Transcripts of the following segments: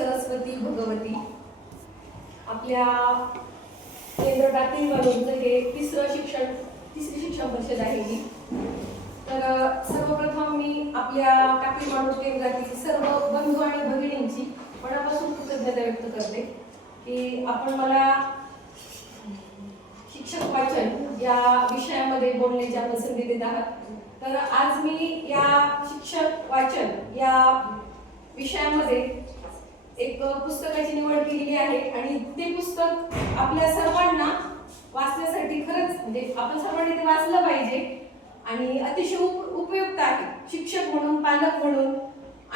सरस्वती भगवती आपल्या केंद्र प्राथमिक बालवाडीचं हे तिसरी शिक्षण परिषद आहे ही. तर सर्वप्रथम मी आपल्या टाकळी बालवाडी केंद्रातील सर्व बंधू आणि भगिनींची मनापासून कृतज्ञता व्यक्त करते की आपण मला शिक्षक वाचन या विषयामध्ये बोलण्याची आपण संधी देत आहात. तर आज मी या शिक्षक वाचन या विषयामध्ये एक पुस्तकाची निवड केलेली आहे आणि ते पुस्तक आपल्या सर्वांना वाचण्यासाठी खरंच म्हणजे आपण सर्वांनी ते वाचलं पाहिजे आणि अतिशय उपयुक्त आहे. शिक्षक म्हणून, पालक म्हणून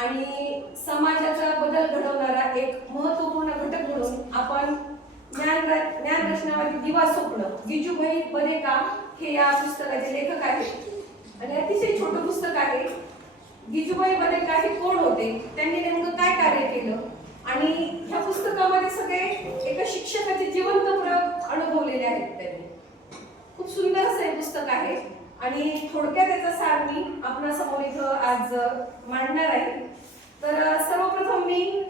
आणि समाजाचा बदल घडवणारा एक महत्त्वपूर्ण घटक म्हणून आपण ज्ञान रचनावादी दिवा स्वप्न गिजूभाई बदेका हे या पुस्तकाचे लेखक आहेत आणि अतिशय छोटं पुस्तक आहे. गिजूभाई बदेका हे कोण होते, त्यांनी नेमकं काय कार्य केलं आणि ह्या पुस्तकामध्ये सगळे एका शिक्षकाचे जिवंत प्रयोग अनुभवलेले आहेत त्यांनी. खूप सुंदर असं हे पुस्तक आहे आणि थोडक्यात त्याचा सार मी आपणासमोर इथं आज मांडणार आहे. तर सर्वप्रथम मी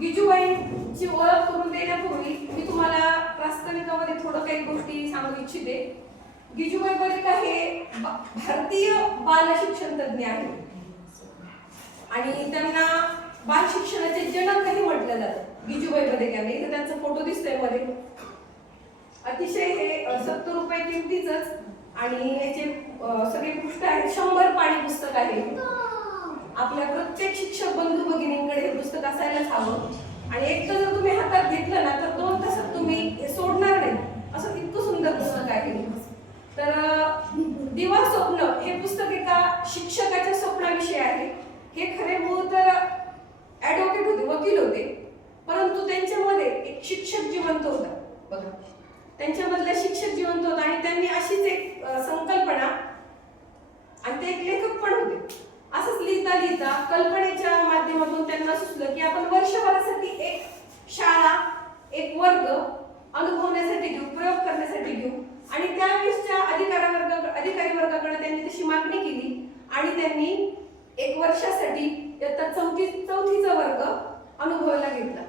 गिजूबाईंची ओळख करून देण्यापूर्वी मी तुम्हाला प्रास्ताविकामध्ये थोडं काही गोष्टी सांगू इच्छिते. गिजूभाई बदेका हे भारतीय बाल शिक्षण तज्ञ आहेत आणि त्यांना बाल शिक्षणाचे जनकही म्हटलं जातं. गिजूभाई बदेकांनी इथं त्यांचा फोटो दिसतोय मध्ये. अतिशय हे 70 रुपये किमतीचंच आणि याचे सगळे पृष्ठ आहेत. 100 पानी पुस्तक आहे. आपल्या प्रत्येक शिक्षक बंधू भगिनींकडे हे पुस्तक असायलाच हवं आणि एकदा जर तुम्ही हातात घेतलं ना तर 2 तासात तुम्ही हे सोडणार नाही, असं इतकं सुंदर पुस्तक आहे. तर दिवा स्वप्न हे पुस्तक एका शिक्षकाच्या स्वप्नाविषयी आहे. हे खरे मूळ तर ॲडव्होकेट होते, वकील होते, परंतु त्यांच्यामध्ये एक शिक्षक जिवंत होता. बघा, त्यांच्यामधला शिक्षक जिवंत होता आणि त्यांनी अशीच एक संकल्पना आणि ते एक लेखक पण होते. असंच लिहिता लिहिता कल्पनेच्या माध्यमातून त्यांना सुचलं की आपण वर्षभरासाठी एक शाळा, एक वर्ग अनुभवण्यासाठी घेऊ, प्रयोग करण्यासाठी घेऊ आणि त्यावेळेसच्या अधिकारी वर्गाकडे त्यांनी तशी मागणी केली आणि त्यांनी एक वर्षासाठी इयत्ता चौथीचा वर्ग अनुभवायला घेतला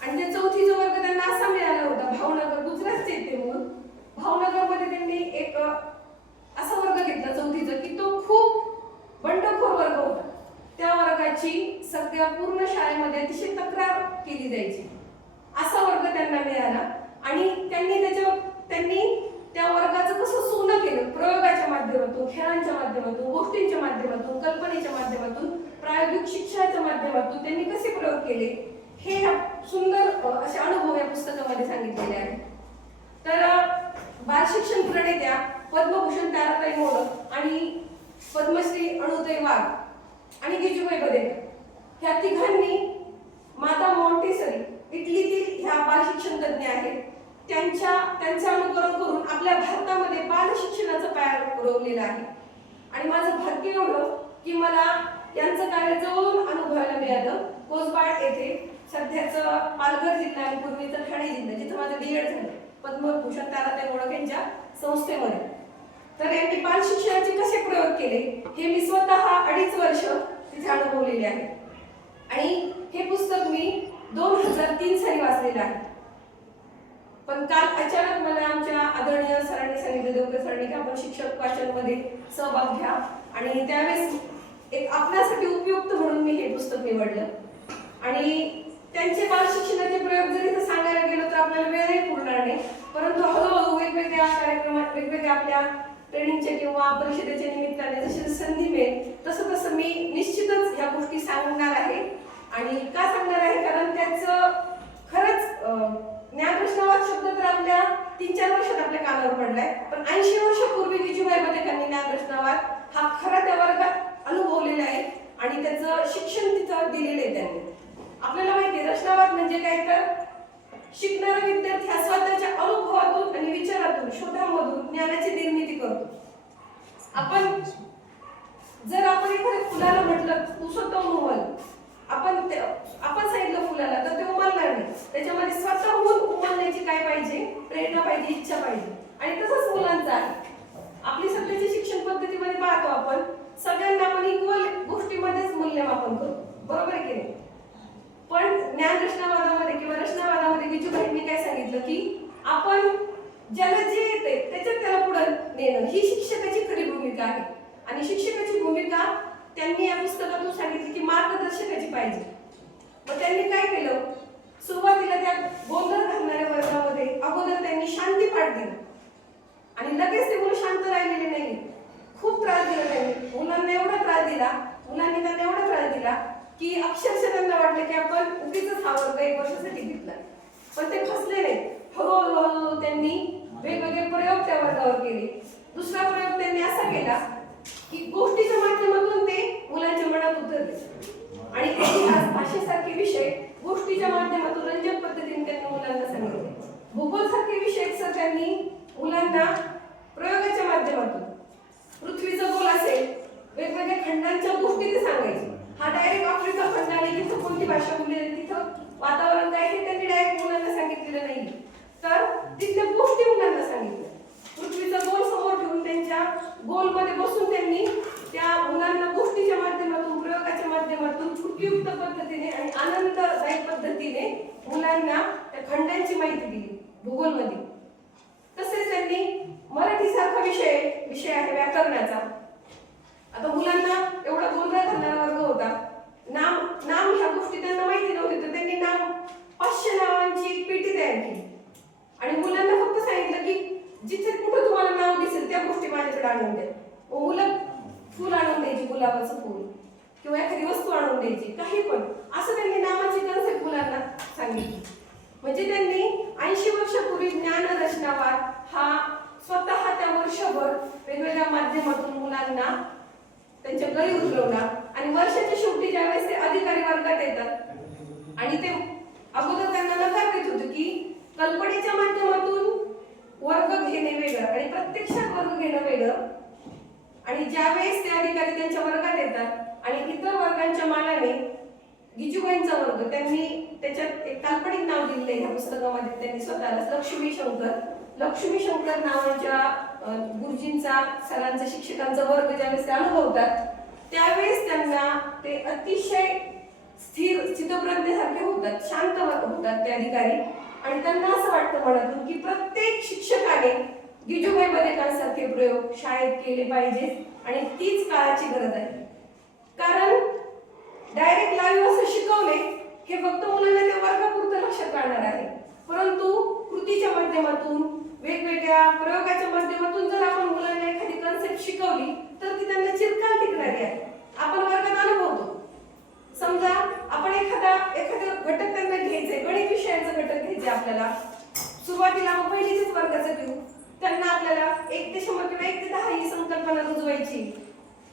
आणि ते चौथीचा वर्ग त्यांना असा मिळाला होता. भावनगर, गुजरातचे ते मूळ. भावनगरमध्ये त्यांनी एक असा वर्ग घेतला चौथीचा की तो खूप बंडखोर वर्ग होता. त्या वर्गाची सगळ्या पूर्ण शाळेमध्ये अतिशय तक्रार केली जायची. असा वर्ग त्यांना मिळाला आणि त्यांनी त्या वर्गाचं कसं सोनं केलं. प्रयोगाच्या माध्यमातून, खेळांच्या माध्यमातून, गोष्टींच्या माध्यमातून, कल्पनेच्या माध्यमातून, प्रायोगिक शिक्षणाच्या माध्यमातून त्यांनी कसे प्रयोग केले हे सुंदर असे अनुभव या पुस्तकामध्ये सांगितलेले आहेत. तर बाल शिक्षण प्रणेत्या पद्मभूषण ताराताई मोडक आणि पद्मश्री अणुताई वाघ आणि गिजूभाई बदेका ह्या तिघांनी माता मॉन्टेसरी इटलीतील ह्या बाल शिक्षण तज्ञ आहेत. त्यांचं अनुकरण करून आपल्या भारतामध्ये बाल शिक्षणाचा पाया रोवलेला आहे आणि माझं भाग्य एवढं की मला यांचं कार्य जवळून अनुभवायला मिळालं. कोसबाड येथे सध्याचं पालघर जिल्हा आणि पूर्वीचं ठाणे जिल्हा जिथं माझं डीएड झालं पद्मभूषण ताराताई मोडक यांच्या संस्थेमध्ये. तर यांनी बाल शिक्षणाचे कसे प्रयोग केले हे मी स्वतः 2.5 वर्ष तिथे अनुभवलेले आहे आणि हे पुस्तक मी 2003 साली वाचलेलं आहे. पण काल अचानक मला आमच्या आदरणीय सरांनी सांगितलं, देवकर सरांनी, की आपण शिक्षक वाचनमध्ये सहभाग घ्या आणि त्यावेळेस एक आपल्यासाठी उपयुक्त म्हणून मी हे पुस्तक निवडलं आणि त्यांचे बाल शिक्षणाचे प्रयोग जरी इथं सांगायला गेलो तर आपल्याला वेळही पुरणार नाही. परंतु हळूहळू वेगवेगळ्या कार्यक्रमात, वेगवेगळ्या आपल्या ट्रेनिंगच्या किंवा परिषदेच्या निमित्ताने जशी संधी मिळेल तसं तसं मी निश्चितच ह्या गोष्टी सांगणार आहे. आणि का सांगणार आहे, कारण त्याचं खरंच ज्ञानरचनावाद शब्द तर आपल्या 3-4 वर्षात आपल्या कानावर पडलाय, पण 80 वर्षापूर्वी गिजूभाई बदेकांनी ज्ञानरचनावाद हा खरा त्या वर्गात अनुभवलेला आहे आणि त्याचं शिक्षण तिथं दिलेलं आहे त्यांनी. आपल्याला माहिती आहे रचनावाद म्हणजे काय, तर शिकणारा विद्यार्थी हा स्वतःच्या अनुभवातून आणि विचारातून, शोधामधून ज्ञानाची निर्मिती करतो. आपण एखाद्या फुलाला म्हटलं तू स्वतः उमल, आपण सांगितलं फुलाला तर ते उमलणार नाही. त्याच्यामध्ये स्वतःहून उमलण्याची काय पाहिजे, प्रेरणा पाहिजे, इच्छा पाहिजे आणि तसंच मुलांचं आहे. आपली सध्याची शिक्षण पद्धतीमध्ये पाहतो आपण सगळ्यांना आपण इक्वल गोष्टीमध्येच मूल्यमापन करतो, बरोबर आहे की नाही. पण ज्ञानरचनावादामध्ये किंवा रचनावादामध्ये गिजूभाईंनी काय सांगितलं की आपण ज्याला जे येते त्याच्यात त्याला पुढे नेणं ही शिक्षकाची खरी भूमिका आहे. आणि शिक्षकाची भूमिका त्यांनी या पुस्तकातून सांगितली की मार्गदर्शकाची पाहिजे. मग त्यांनी काय केलं, सुरुवातीला त्या गोंधळ घालणाऱ्या वर्गामध्ये अगोदर त्यांनी शांती पाठ दिली आणि लगेच ते मुलं शांत राहिलेले नाही. खूप त्रास दिला त्यांनी मुलांना, एवढा त्रास दिला, मुलांनी त्यांना एवढा त्रास दिला की अक्षरशः त्यांना वाटलं की आपण उगीच हा वर्ग 1 वर्षासाठी घेतला. पण ते खचले नाही. हळूहळू त्यांनी वेगवेगळे प्रयोग त्या वर्गावर केले. दुसरा प्रयोग त्यांनी असा केला की गोष्टीच्या माध्यमातून ते मुलांच्या मनात उतरले आणि इतिहास भाषेसारखे विषय गोष्टीच्या माध्यमातून रंजक पद्धतीने त्यांनी मुलांना सांगितले. भूगोल सारखे विषय सर त्यांनी मुलांना प्रयोगाच्या माध्यमातून, पृथ्वीचं गोल असेल, वेगवेगळ्या खंडांच्या गोष्टी ते सांगायचे. हा डायरेक्ट आफ्रिका खंड आणि तिथं कोणती भाषा बोलली जाते, तिथं वातावरण काय हे त्यांनी डायरेक्ट मुलांना सांगितलेलं नाही, तर तिथल्या गोष्टी मुलांना सांगितल्या. पृथ्वीचा गोल समोर ठेवून त्यांच्या गोलमध्ये बसून त्यांनी त्या मुलांना गोष्टीच्या माध्यमातून, प्रयोगाच्या माध्यमातून उपयुक्त पद्धतीने आणि आनंददायक पद्धतीने मुलांना त्या खंडांची माहिती दिली भूगोलमध्ये. तसेच त्यांनी मराठी सारखा विषय आहे व्याकरणाचा. आता मुलांना एवढा गोंधळ घालणारा वर्ग होता. नाम ह्या गोष्टी त्यांना माहिती नव्हती, तर त्यांनी 500 नावांची एक पेटी तयार केली आणि मुलांना फक्त सांगितलं की जिथे कुठं तुम्हाला नाव दिसेल त्या गोष्टी माझ्याकडे आणून द्या. मुलं फुल आणून द्यायची, गुलाबाचं फुल किंवा एखादी वस्तू आणून द्यायची, काही पण. असं त्यांनी नावाची कन्सेप्ट मुलांना सांगितली. म्हणजे त्यांनी 80 वर्षापूर्वी ज्ञानरचनावाद हा स्वतः त्या वर्षभर वेगवेगळ्या माध्यमातून मुलांना त्यांच्या गळी उतरवला. आणि वर्षाच्या शेवटी ज्यावेळेस ते अधिकारी वर्गात येतात आणि ते अगोदर त्यांना नकार देत होते की कल्पनेच्या माध्यमातून वर्ग घेणे वेगळं आणि प्रत्यक्षात वर्ग घेणं वेगळं. आणि ज्यावेळेस ते अधिकारी त्यांच्या वर्गात येतात आणि इतर वर्गांच्या मानाने गिजूबाईंचा वर्ग, त्यांनी त्याच्यात एक काल्पनिक नाव दिलेलं आहे ह्या पुस्तकामध्ये. त्यांनी स्वतःला लक्ष्मी शंकर नावाच्या गुरुजींचा, सरांचा, शिक्षकांचा वर्ग ज्यावेळेस ते अनुभवतात त्यावेळेस त्यांना ते अतिशय स्थिर चित्तप्रज्ञेसारखे होतात, शांत होतात ते अधिकारी. आणि त्यांना असं वाटतं मनातून की प्रत्येक शिक्षकाने गिजूभाई बदेकांसारखे प्रयोग शाळेत केले पाहिजेत आणि तीच काळाची गरज आहे. कारण डायरेक्ट लाईव्ह असं शिकवले हे फक्त मुलांना त्या वर्गापुरतं लक्षात राहणार आहे, परंतु कृतीच्या माध्यमातून, वेगवेगळ्या प्रयोगाच्या माध्यमातून जर आपण मुलांना एखादी कन्सेप्ट शिकवली तर ती त्यांना चिरकाल टिकणारी आहे. आपण वर्गात अनुभवतो, समजा आपण एखादं घटक त्यांना घ्यायचंय, गणित विषयाचं घटक घ्यायचे आपल्याला. सुरुवातीला आपण पहिलीच वर्गाचं घेऊ, त्यांना आपल्याला 1 ते 100 किंवा 1 ते 10 ही संकल्पना रुजवायची.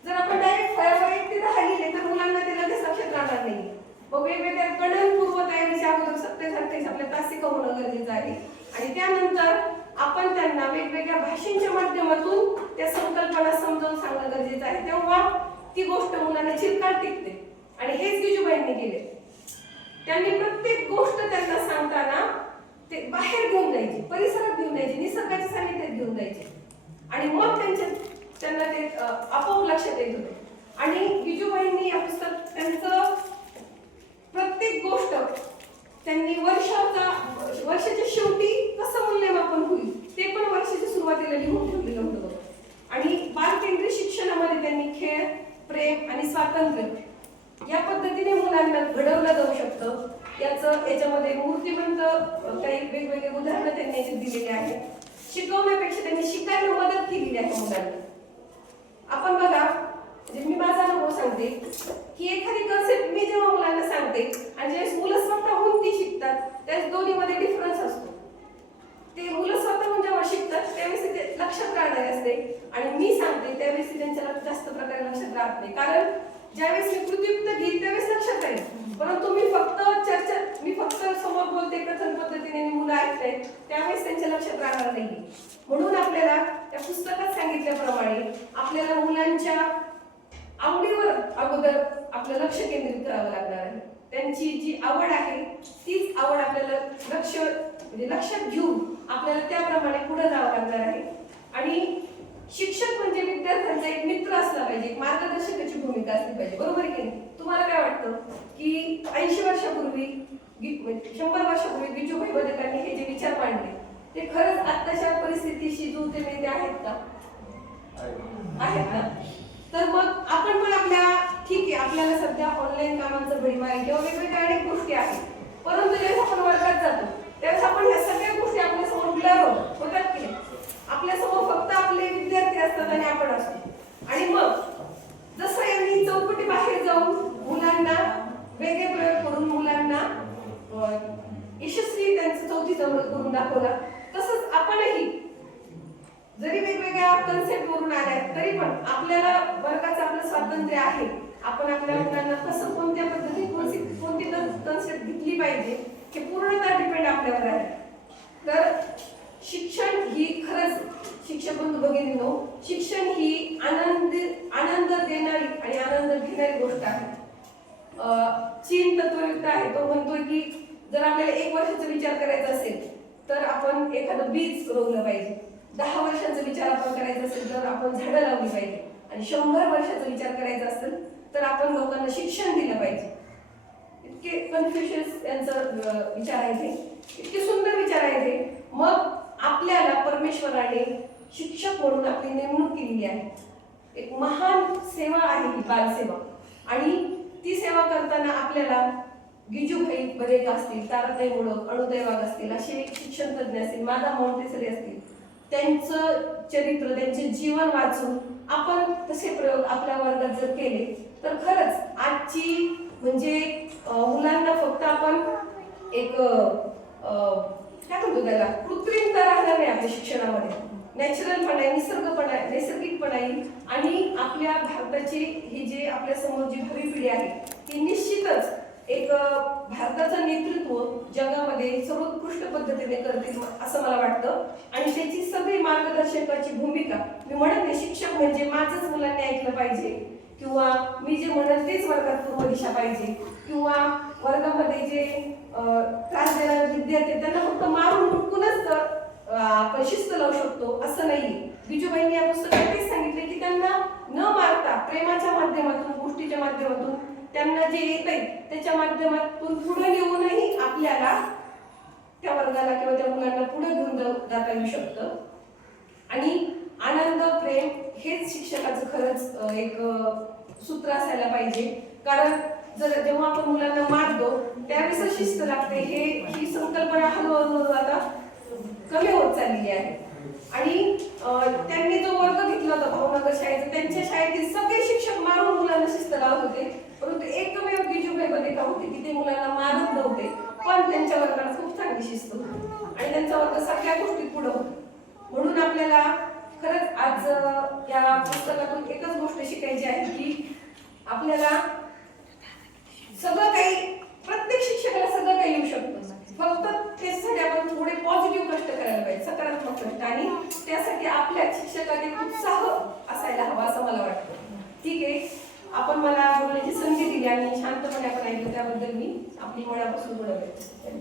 जर आपण डायरेक्ट फळ्यावर 1 ते 10 लिहिले तर मुलांना ते लगेच लक्षात राहणार नाही. मग वेगवेगळ्या गणनपूर्व तयारीच्या अगोदर 27-28 आपल्या तास शिकवणं गरजेचं आहे. आणि त्यानंतर आपण त्यांना वेगवेगळ्या भाषेच्या माध्यमातून त्या संकल्पना समजावून सांगणं गरजेचं आहे. तेव्हा ती गोष्ट मुलांना चिरकाल टिकते. आणि हेच गिजूबाईंनी केले. त्यांनी प्रत्येक गोष्ट त्यांना सांगताना ते बाहेर घेऊन जायचे, परिसरात घेऊन जायचे, निसर्गाच्या सानिध्यात घेऊन जायचे आणि मग त्यांना ते आपोआप लक्षात येत होते. आणि गिजूबाईंनी या पुस्तक त्यांचं प्रत्येक गोष्ट त्यांनी वर्षाच्या शेवटी कसं मूल्यमापन होईल ते पण वर्षाच्या सुरुवातीला लिहून ठेवलेलं होतं. आणि बालकेंद्रित शिक्षणामध्ये त्यांनी खेळ, प्रेम आणि स्वातंत्र्य या पद्धतीने मुलांना घडवलं जाऊ शकतं याच्यामध्ये मूर्तिमंत काही वेगवेगळे उदाहरणं त्यांनी दिलेली आहेत. शिकवण्यापेक्षा त्यांनी शिकायला मदत केलेली आहे मुलांना. आपण बघा, म्हणजे मी माझा अनुभव सांगते की एखादी कन्सेप्ट मी जेव्हा मुलांना सांगते आणि ज्यावेळेस मुलं स्वतःहून ती शिकतात त्यावेळेस दोन्हीमध्ये डिफरन्स असतो. ते मुलं स्वतःहून जेव्हा शिकतात त्यावेळेस ते लक्षात राहणारे असते आणि मी सांगते त्यावेळेस ते त्यांच्या जास्त प्रकारे लक्षात राहत नाही. कारण ज्यावेळेस मी कृतीयुक्त घेईल त्यावेळेस लक्षात राहील, परंतु मी फक्त समोर बोलते, कथन पद्धतीने मुलं ऐकतायत त्यावेळेस त्यांच्या लक्षात राहणार नाही. म्हणून आपल्याला त्या पुस्तकात सांगितल्याप्रमाणे आपल्याला मुलांच्या आवडीवर अगोदर आपलं लक्ष केंद्रित करावं लागणार आहे. त्यांची जी आवड आहे तीच आवड आपल्याला लक्षात घेऊन आपल्याला त्याप्रमाणे पुढे जावं लागणार आहे. आणि शिक्षक म्हणजे विद्यार्थ्यांचा एक मित्र असला पाहिजे, एक मार्गदर्शकाची भूमिका असली पाहिजे, बरोबर आहे की नाही? तुम्हाला काय वाटतं की 80 वर्षापूर्वी म्हणजे 100 वर्षापूर्वी गिजूभाई बदकांनी हे जे विचार मांडले ते खरंच आत्ताच्या परिस्थितीशी जुळते मिळते आहेत का? आहेत ना? तर मग आपण पण आपल्या ठीक आहे आपल्याला सध्या ऑनलाईन कामांचं भडीमार आहे किंवा वेगवेगळ्या अनेक गोष्टी आहेत, परंतु जेव्हा आपण वर्गात जातो त्यावेळेस आपण ह्या सगळ्या गोष्टी आपल्या समोर ब्लर होतात की नाही? आपल्या समोर फक्त आपले विद्यार्थी असतात आणि आपण असतो. आणि मग जसं यांनी चौकटी बाहेर जाऊन मुलांना वेगळे प्रयोग करून मुलांना यशस्वी त्यांचं 4थीचा वर्ग करून दाखवला, तसंच आपणही जरी वेगवेगळ्या कन्सेप्ट वरून आल्या तरी पण आपल्याला वर्गाचं आपलं स्वातंत्र्य आहे. आपण आपल्या मुलांना कसं कोणत्या पद्धतीने कोणती कन्सेप्ट घेतली पाहिजे हे पूर्णतः डिपेंड आपल्यावर आहे. तर शिक्षण ही खरंच शिक्षक बंधू भगिनींनो, शिक्षण ही आनंद देणारी आणि आनंद घेणारी गोष्ट आहे. चीन तत्वयुक्त आहे, तो म्हणतोय की जर आपल्याला 1 वर्षाचा विचार करायचा असेल तर आपण एखादं बीज रोवलं पाहिजे, 10 वर्षांचा विचार आपण करायचा असेल तर आपण झाडं लावली पाहिजे, आणि 100 वर्षाचा विचार करायचा असेल तर आपण लोकांना शिक्षण दिलं पाहिजे. इतके कन्फ्युशियस यांचं विचार आहे ते, इतके सुंदर विचार आहे ते. मग आपल्याला परमेश्वराने शिक्षक म्हणून आपली नेमणूक केलेली आहे. एक महान सेवा आहे ही बालसेवा, आणि ती सेवा करताना आपल्याला गिजूभाई बदेक असतील, ताराताई मोडक, अणुताई वाघ असतील, असे शिक्षण तज्ञ असतील, मादा मॉन्टेसरी असतील, त्यांचं चरित्र त्यांचे जीवन वाचून आपण तसे प्रयोग आपल्या वर्गात जर केले तर खरंच आजची म्हणजे मुलांना फक्त आपण एक काय म्हणतो त्याला कृत्रिमता राहणार नाही आपल्या शिक्षणामध्ये, नॅचरलपणा निसर्गपणा नैसर्गिकपणा येईल. आणि आपल्या भारताची ही जे आपल्या समोर जी भावी पिढी आहे ती निश्चितच एक भारताचं नेतृत्व जगामध्ये सर्वोत्कृष्ट पद्धतीने करतील असं मला वाटतं. आणि त्याची सगळी मार्गदर्शकाची भूमिका, मी म्हणत नाही शिक्षक म्हणजे माझंच मुलांनी ऐकलं पाहिजे किंवा मी जे म्हणत तेच वर्गात पूर्व दिशा पाहिजे किंवा वर्गामध्ये जे त्रास देणारे विद्यार्थी त्यांना फक्त मारून हुडकूनच आपण शिस्त लावू शकतो असं नाहीये. गिजूभाईंनी या पुस्तकात तेच सांगितले की त्यांना न मारता प्रेमाच्या माध्यमातून, गोष्टीच्या माध्यमातून त्यांना जे येतंय त्याच्या माध्यमातून पुढे नेऊनही आपल्याला त्या वर्गाला किंवा त्या मुलांना पुढे घेऊन जाता येऊ शकतं. आणि आनंद, प्रेम हेच शिक्षकाचं खरंच एक सूत्र असायला पाहिजे. कारण जेव्हा आपण मुलांना मारतो त्यावेळेस शिस्त लागते, ही संकल्पना हळूहळू आता कमी होत चाललेली आहे. आणि त्यांनी जो वर्ग घेतला होता भावनगर शाळेचा, त्यांच्या शाळेतील सगळे शिक्षक मारून मुलांना शिस्त लावत होते, परंतु एकमेव गिजूभाई बदेक होते की ते मुलांना मारत नव्हते, पण त्यांच्या वर्गाला खूप चांगली शिस्त होती आणि त्यांचा वर्ग सगळ्या गोष्टीत पुढे होता. म्हणून आपल्याला खरंच आज या पुस्तकातून एकच गोष्ट शिकायची आहे की आपल्याला सगळं काही, प्रत्येक शिक्षकाला सगळं काही येऊ शकतं, फक्त त्यासाठी आपण थोडे पॉझिटिव्ह कष्ट करायला पाहिजे, सकारात्मक कष्ट, आणि त्यासाठी आपल्या शिक्षकात एक उत्साह असायला हवा असं मला वाटतं. ठीक आहे, आपण मला बोलण्याची संधी दिली आणि शांतपणे आपण ऐकलं त्याबद्दल मी आपली मनापासून बोलत आहे.